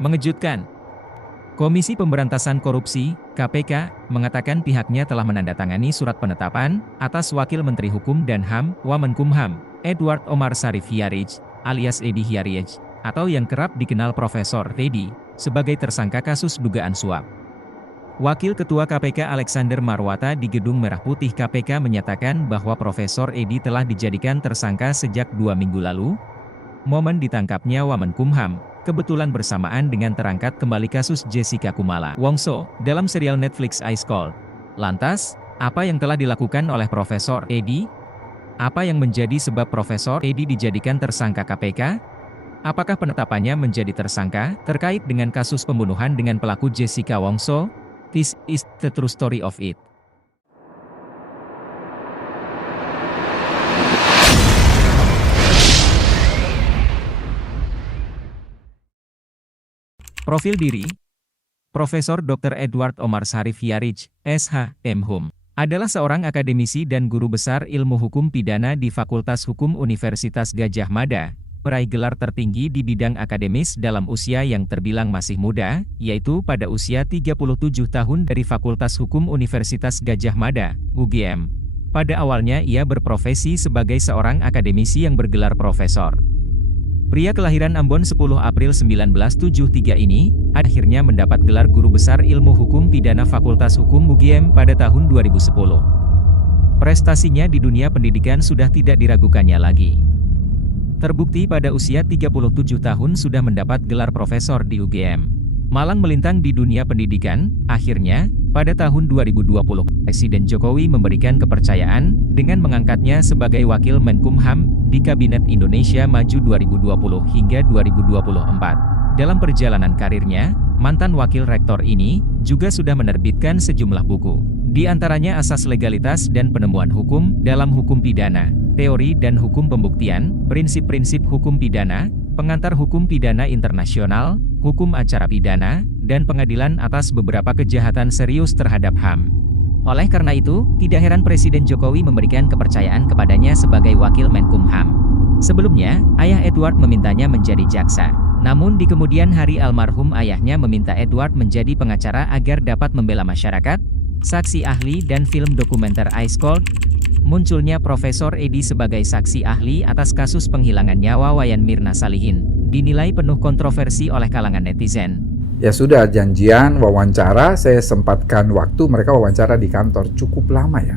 Mengejutkan. Komisi Pemberantasan Korupsi, KPK, mengatakan pihaknya telah menandatangani surat penetapan atas Wakil Menteri Hukum dan HAM, Wamenkumham, Edward Omar Sharif Hiarij, alias Edi Hiarij, atau yang kerap dikenal Profesor Edi, sebagai tersangka kasus dugaan suap. Wakil Ketua KPK Alexander Marwata di Gedung Merah Putih KPK menyatakan bahwa Profesor Edi telah dijadikan tersangka sejak 2 minggu lalu. Momen ditangkapnya Wamenkumham kebetulan bersamaan dengan terangkat kembali kasus Jessica Kumala Wongso dalam serial Netflix Ice Cold. Lantas, apa yang telah dilakukan oleh Profesor Edi? Apa yang menjadi sebab Profesor Edi dijadikan tersangka KPK? Apakah penetapannya menjadi tersangka terkait dengan kasus pembunuhan dengan pelaku Jessica Wongso? This is the true story of it. Profil diri. Profesor Dr. Edward Omar Sharif Hiarij, SH, M.Hum, adalah seorang akademisi dan guru besar ilmu hukum pidana di Fakultas Hukum Universitas Gadjah Mada, meraih gelar tertinggi di bidang akademis dalam usia yang terbilang masih muda, yaitu pada usia 37 tahun dari Fakultas Hukum Universitas Gadjah Mada, UGM. Pada awalnya ia berprofesi sebagai seorang akademisi yang bergelar profesor. Pria kelahiran Ambon 10 April 1973 ini, akhirnya mendapat gelar Guru Besar Ilmu Hukum Pidana Fakultas Hukum UGM pada tahun 2010. Prestasinya di dunia pendidikan sudah tidak diragukannya lagi. Terbukti pada usia 37 tahun sudah mendapat gelar profesor di UGM. Malang melintang di dunia pendidikan, akhirnya, pada tahun 2020, Presiden Jokowi memberikan kepercayaan dengan mengangkatnya sebagai Wakil Menkumham di Kabinet Indonesia Maju 2020 hingga 2024. Dalam perjalanan karirnya, mantan Wakil Rektor ini juga sudah menerbitkan sejumlah buku, di antaranya Asas Legalitas dan Penemuan Hukum dalam Hukum Pidana, Teori dan Hukum Pembuktian, Prinsip-prinsip Hukum Pidana, Pengantar Hukum Pidana Internasional, Hukum Acara Pidana, dan Pengadilan atas beberapa kejahatan serius terhadap HAM. Oleh karena itu, tidak heran Presiden Jokowi memberikan kepercayaan kepadanya sebagai Wakil Menkumham. Sebelumnya, ayah Edward memintanya menjadi jaksa. Namun di kemudian hari almarhum ayahnya meminta Edward menjadi pengacara agar dapat membela masyarakat, saksi ahli dan film dokumenter Ice Cold. Munculnya Profesor Edi sebagai saksi ahli atas kasus penghilangan nyawa Wayan Mirna Salihin, dinilai penuh kontroversi oleh kalangan netizen. Ya sudah janjian wawancara, saya sempatkan waktu mereka wawancara di kantor cukup lama ya.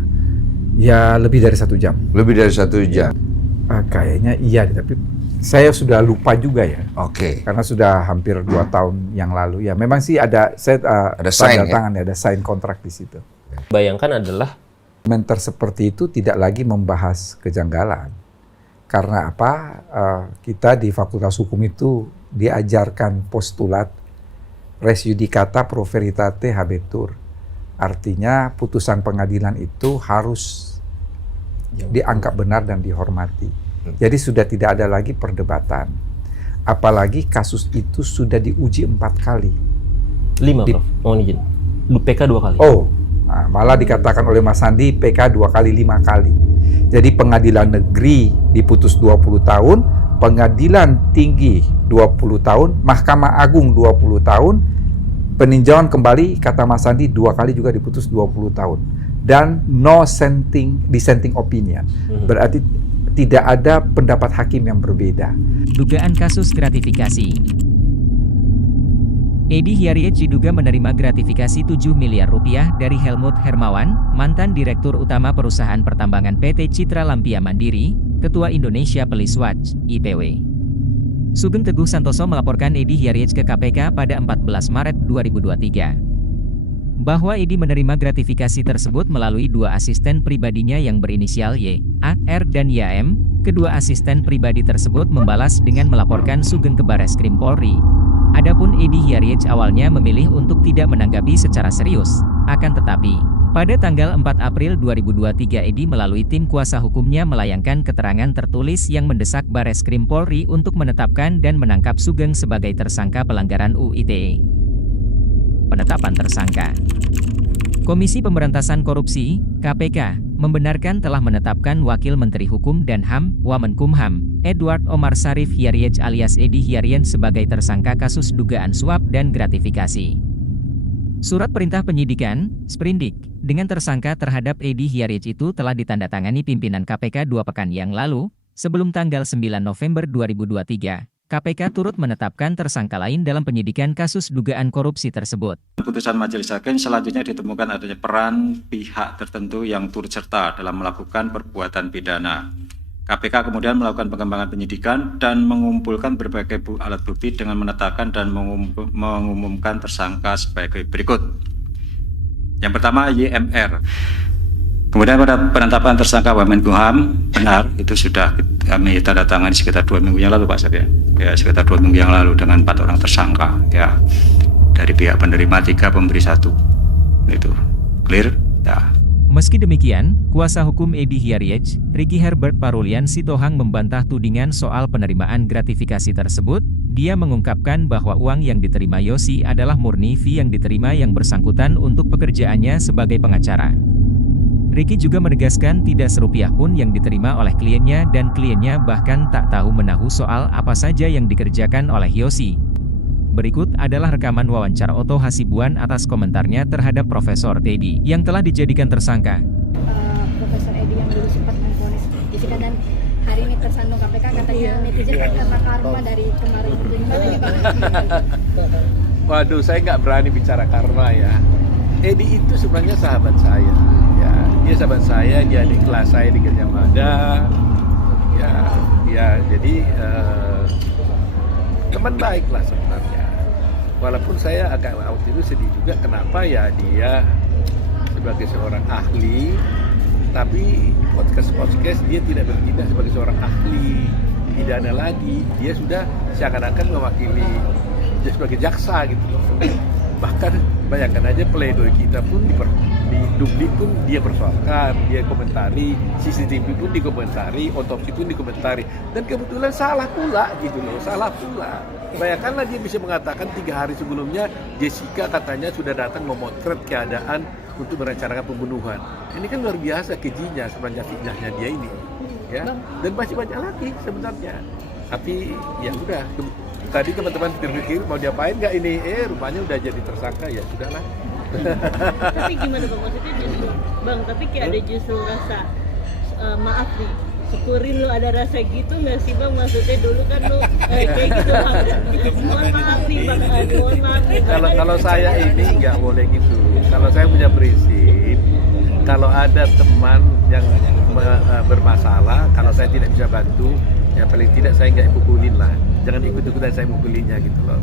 Ya lebih dari 1 jam. Lebih dari 1 jam? Kayaknya iya, tapi saya sudah lupa juga ya. Oke. Karena sudah hampir 2 tahun yang lalu. Ya memang sih ada ada sign, tangan ya, ada sign kontrak di situ. Bayangkan adalah Mentor seperti itu tidak lagi membahas kejanggalan. Karena apa? Kita di Fakultas Hukum itu diajarkan postulat res judicata pro veritate habetur. Artinya putusan pengadilan itu harus dianggap benar dan dihormati. Jadi sudah tidak ada lagi perdebatan. Apalagi kasus itu sudah diuji 4 kali. 5, Prof. Mohon izin. PK 2 kali. Oh, malah dikatakan oleh Mas Sandi PK 2 kali, 5 kali. Jadi pengadilan negeri diputus 20 tahun, pengadilan tinggi 20 tahun, Mahkamah Agung 20 tahun, peninjauan kembali kata Mas Sandi 2 kali juga diputus 20 tahun. Dan no dissenting opinion. Berarti tidak ada pendapat hakim yang berbeda. Dugaan kasus gratifikasi. Edi Hiarij diduga menerima gratifikasi 7 miliar rupiah dari Helmut Hermawan, mantan Direktur Utama Perusahaan Pertambangan PT Citra Lampia Mandiri, Ketua Indonesia Police Watch, IPW. Sugeng Teguh Santoso melaporkan Edi Hiarij ke KPK pada 14 Maret 2023. Bahwa Edi menerima gratifikasi tersebut melalui 2 asisten pribadinya yang berinisial Y, A, R, dan YM. Kedua asisten pribadi tersebut membalas dengan melaporkan Sugeng ke Bareskrim Polri. Adapun Edi Hiarij awalnya memilih untuk tidak menanggapi secara serius. Akan tetapi, pada tanggal 4 April 2023 Edi melalui tim kuasa hukumnya melayangkan keterangan tertulis yang mendesak Bareskrim Polri untuk menetapkan dan menangkap Sugeng sebagai tersangka pelanggaran UU ITE. Penetapan tersangka. Komisi Pemberantasan Korupsi, KPK, membenarkan telah menetapkan Wakil Menteri Hukum dan HAM, Wamenkumham, Edward Omar Sarif Hiaryej alias Edi Hiaryen sebagai tersangka kasus dugaan suap dan gratifikasi. Surat perintah penyidikan, Sprindik, dengan tersangka terhadap Edi Hiaryej itu telah ditandatangani pimpinan KPK 2 pekan yang lalu, sebelum tanggal 9 November 2023. KPK turut menetapkan tersangka lain dalam penyidikan kasus dugaan korupsi tersebut. Putusan majelis hakim selanjutnya ditemukan adanya peran pihak tertentu yang turut serta dalam melakukan perbuatan pidana. KPK kemudian melakukan pengembangan penyidikan dan mengumpulkan berbagai alat bukti dengan menetapkan dan mengumumkan tersangka sebagai berikut. Yang pertama YMR. Kemudian pada penetapan tersangka Wamenkumham, benar itu sudah kami tanda tangani sekitar 2 minggu yang lalu Pak Sab ya sekitar 2 minggu yang lalu dengan 4 orang tersangka ya, dari pihak penerima 3, pemberi 1, itu clear ya. Meski demikian, kuasa hukum Edi Hiaryej, Ricky Herbert Parulian Sitohang membantah tudingan soal penerimaan gratifikasi tersebut. Dia mengungkapkan bahwa uang yang diterima Yosi adalah murni fee yang diterima yang bersangkutan untuk pekerjaannya sebagai pengacara. Ricky juga menegaskan tidak serupiah pun yang diterima oleh kliennya dan kliennya bahkan tak tahu menahu soal apa saja yang dikerjakan oleh Yosi. Berikut adalah rekaman wawancara Otto Hasibuan atas komentarnya terhadap Profesor Teddy yang telah dijadikan tersangka. Profesor Edi yang dulu sempat memvonis Jessica dan hari ini tersandung KPK katanya netizen kata karma dari kemarin itu gimana nih Pak? Waduh, saya nggak berani bicara karma ya. Edi itu sebenarnya sahabat saya. Ya, dia sahabat saya, dia di kelas saya di Gajah Mada. Ya, jadi teman baik lah sebenarnya. Walaupun saya agak waktu itu sedih juga kenapa ya dia sebagai seorang ahli, tapi podcast dia tidak bertindak sebagai seorang ahli pidana lagi. Dia sudah seakan-akan mewakili dia sebagai jaksa gitu loh. Bahkan bayangkan aja pledoi kita pun di Dubli pun dia persoalkan, dia komentari, CCTV pun dikomentari, otopsi pun dikomentari, dan kebetulan salah pula gitu loh, salah pula. Bayangkanlah dia bisa mengatakan 3 hari sebelumnya Jessica katanya sudah datang memotret keadaan untuk merencanakan pembunuhan. Ini kan luar biasa kejinya sebenarnya fitnahnya dia ini, ya. Dan masih banyak lagi sebenarnya. Tapi ya udah. Tadi teman-teman berpikir mau diapain nggak ini? Rupanya udah jadi tersangka, ya sudahlah. Tapi gimana Bang, maksudnya justru Bang, tapi kayak ada justru rasa maaf nih, syukurin lu ada rasa gitu nggak sih Bang? Maksudnya dulu kan lu kayak gitu Bang, mohon maaf nih Bang, mohon maaf nih Bang. Kalau saya ini nggak boleh gitu. Kalau saya punya prinsip, kalau ada teman yang bermasalah, kalau saya tidak bisa bantu, ya paling tidak saya nggak pukulin lah. Jangan ikut-ikutan saya mukulinya gitu loh.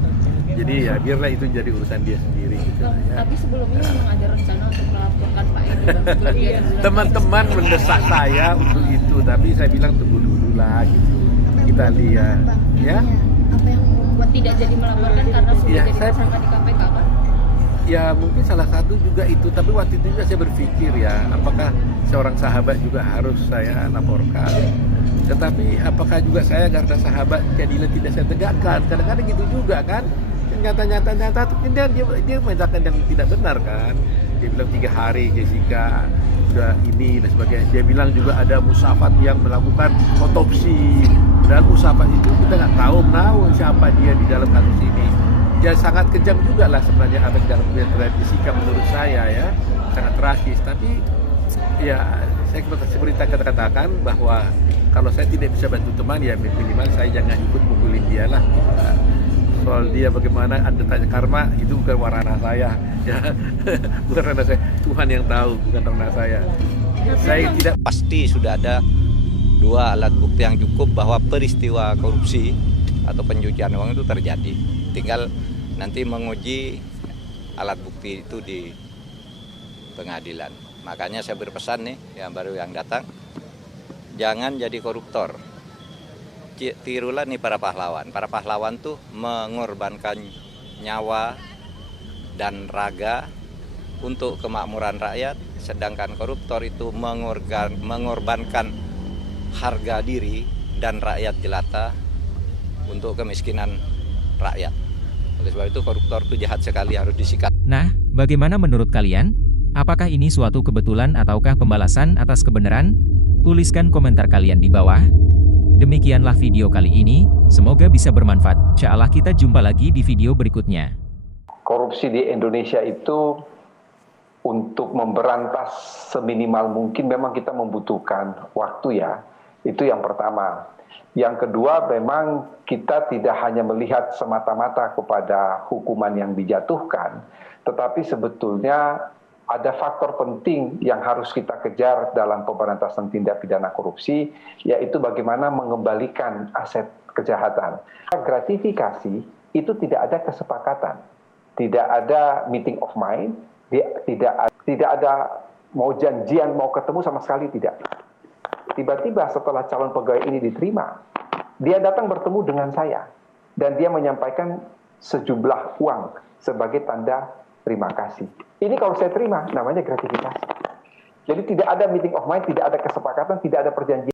Jadi ya biarlah itu jadi urusan dia sendiri gitu lah, ya. Tapi sebelumnya memang ada rencana untuk melaporkan Pak Edi Bang. Teman-teman mendesak saya untuk itu, tapi saya bilang tunggu dulu lah gitu. Kita lihat ya. Apa yang membuat tidak jadi melaporkan karena sudah jadi tersangka di KPK Pak? Ya mungkin salah satu juga itu, tapi waktu itu juga saya berpikir ya, apakah seorang sahabat juga harus saya laporkan? Tetapi apakah juga saya karena sahabat keadilan tidak saya tegakkan? Kadang-kadang gitu juga kan. Nyata dia menyatakan yang tidak benar kan. Dia bilang 3 hari Jessica sudah ini dan sebagainya. Dia bilang juga ada musafat yang melakukan otopsi. Dan musafat itu kita nggak tahu siapa dia di dalam kasus ini. Ya sangat kejam juga lah sebenarnya apa di dalam terhadap Jessica menurut saya ya. Sangat tragis. Tapi ya saya seperti katakan bahwa kalau saya tidak bisa bantu teman ya minimal saya jangan ikut mukulin dia lah. Soal dia bagaimana Anda tanya karma itu bukan ranah saya ya. Bukan ranah saya, Tuhan yang tahu, bukan ranah saya. Saya tidak pasti sudah ada 2 alat bukti yang cukup bahwa peristiwa korupsi atau pencucian uang itu terjadi. Tinggal nanti menguji alat bukti itu di pengadilan. Makanya saya berpesan nih yang baru yang datang, jangan jadi koruptor. Tirulah nih para pahlawan. Para pahlawan tuh mengorbankan nyawa dan raga untuk kemakmuran rakyat, sedangkan koruptor itu mengorbankan harga diri dan rakyat jelata untuk kemiskinan rakyat. Oleh sebab itu koruptor itu jahat sekali, harus disikat. Nah, bagaimana menurut kalian? Apakah ini suatu kebetulan ataukah pembalasan atas kebenaran? Tuliskan komentar kalian di bawah. Demikianlah video kali ini, semoga bisa bermanfaat. Insyaallah kita jumpa lagi di video berikutnya. Korupsi di Indonesia itu untuk memberantas seminimal mungkin memang kita membutuhkan waktu ya. Itu yang pertama. Yang kedua, memang kita tidak hanya melihat semata-mata kepada hukuman yang dijatuhkan, tetapi sebetulnya ada faktor penting yang harus kita kejar dalam pemberantasan tindak pidana korupsi, yaitu bagaimana mengembalikan aset kejahatan. Gratifikasi itu tidak ada kesepakatan, tidak ada meeting of mind, tidak ada mau janjian, mau ketemu sama sekali, tidak. Tiba-tiba setelah calon pegawai ini diterima, dia datang bertemu dengan saya dan dia menyampaikan sejumlah uang sebagai tanda terima kasih. Ini kalau saya terima namanya gratifikasi. Jadi tidak ada meeting of mind, tidak ada kesepakatan, tidak ada perjanjian.